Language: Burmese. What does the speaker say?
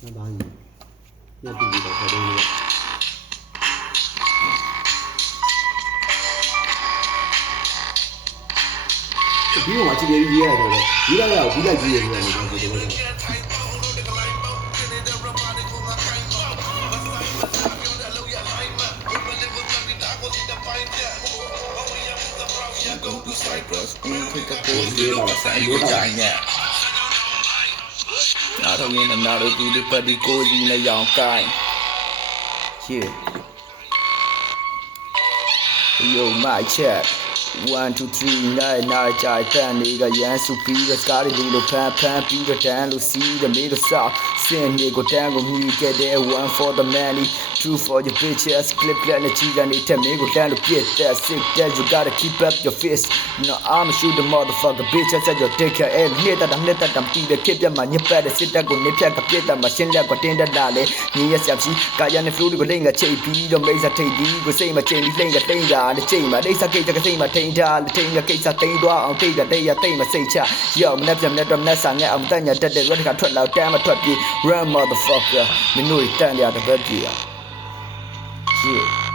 那当然，那必须得开动了。这比我这边厉害多了，厉害了，比咱这边厉害，你看这个。拿头烟的拿头嘟的把的锅子那样干，耶。Yo, my check. 1, 2, 3, 9 ကြိုက်တန်နေကရန်စုပြီးတော့စကားတွေလို့ဖန်ပြီးတော့တန်းလို့စီးတယ်မေးတော့ဆောက်စင်နေကိုတန်းကိုမြည်ခဲ့တဲ့ one for the money two for your bitches clip နဲ့ချီကနေထက်မေးကိုတန်းလို့ပြစ်တဲ့ sick that you gotta keep up your fist you know I'm shoot the motherfucker bitch I said your dick and နေတာပြီးတဲ့ခက်ပြမှာညက်ပတ်တဲ့စစ်တပ်ကိုနေဖြတ်ကပြစ်တာမှာရှင်းလက်ကတင်းတက်တာလေညီရဆက်ပြီးကာယနဲ့ flow တွေကိုလိမ့်ကချိတ်ပြီးတော့မိတ်ဆက်ထိတ်ပြီးကိုစိတ်မချိန်ပြီးလိမ့်ကတိမ့်တာနဲ့ချိန်မှာဒိတ်စကိတ်ကစိတ်မထိန်ထားလေထိန်ကကိစ္စတိန်သွားအောင်တိတ်ကတိတ်ရတိတ်မစိတ်ချရောက်မနဲ့ပြမနဲ့တော့မနဲ့ဆိုင်ငဲအောင်တန်ညာတက်တဲ့ red ကထွက်လာတမ်းမထွက်ပြေ run motherfucker မင်းတို့တန်ရတဲ့ဘက်ပြေ shit